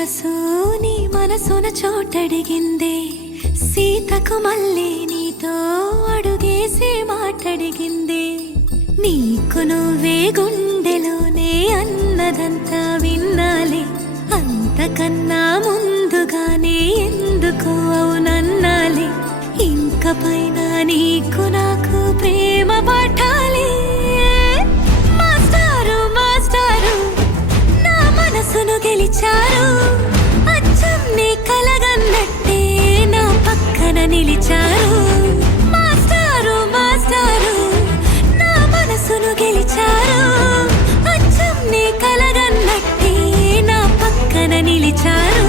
మనసు నీ మనసున చోటడిగిందే, సీతకు మళ్ళీ నీతో అడుగేసి మాటడిగిందే. నీకు నువ్వే గుండెలోనే అన్నదంతా విన్నాలే, అంతకన్నా ముందుగానే ఎందుకు అవునన్నాలే. ఇంక పైన నీకు నాకు ప్రేమ పాఠాలే. మాస్టారు మాస్టారు నా మనసును గెలిచారు, అచ్చం నీ కలగన్నట్టే నా పక్కన నిలిచారు. మాస్టారు మాస్టారు నా మనసును గెలిచారు, అచ్చం నీ కలగన్నట్టే నా పక్కన నిలిచారు.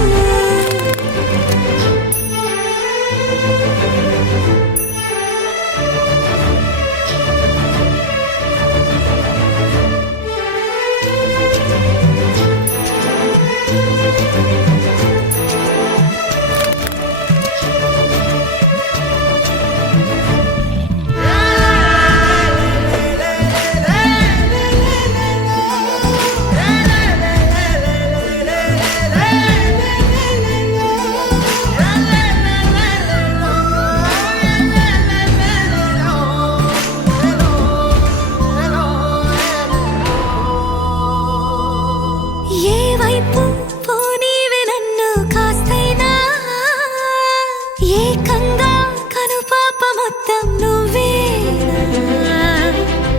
ఏకంగా కనుపాప మొత్తం నువ్వేనా,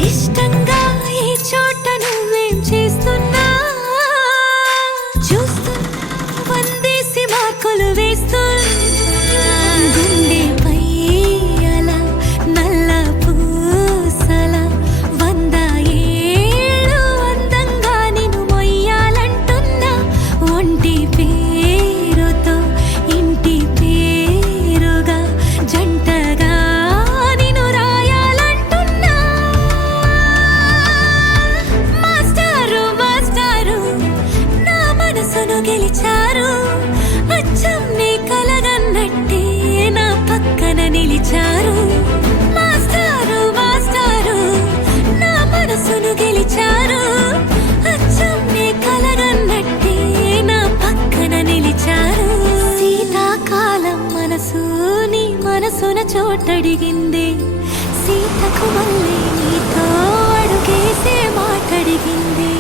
ఇష్టంగా ఈ చోట నువ్వేం చేస్తున్నా చూస్తున్నా, వందేసి మార్కులు వేస్తున్నా. గుండెపై అలా నల్ల పూసల 100 ఏళ్ళు అందంగా నిన్ను మొయ్యాలంటున్నా. ఒంటి పేరుతో ఇంటి పేరుగా జంటగా నిన్ను రాయాలంటున్నా. మాస్టారు మాస్టారు నా మనసును గెలిచారు, అచ్చం నీ కలగన్నట్టే నా పక్కన నిలిచారు. మాస్టారు మాస్టారు నా మనసును గెలిచారు, అచ్చం నీ కలగన్నట్టే నా పక్కన నిలిచారు. శీతాకాలం మనసు నీ మనసున చోటడిగిందే, సీతకు మళ్ళీ నీతో అడుగేసే మాటడిగిందే.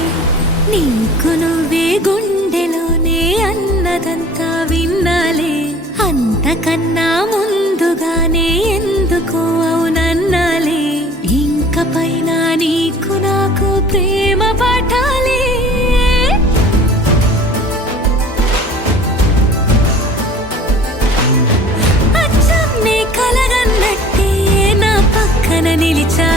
నీకు నువ్వే గుండెలోనే అన్నదంతా విన్నాలే, అంతకన్నా ముందుగానే ఎందుకు అవునన్నాలే. ఇంక పైన నీకు నాకు ప్రేమ పాఠాలే. అచ్చం నీ కలగన్నట్టే నా పక్కన నిలిచా.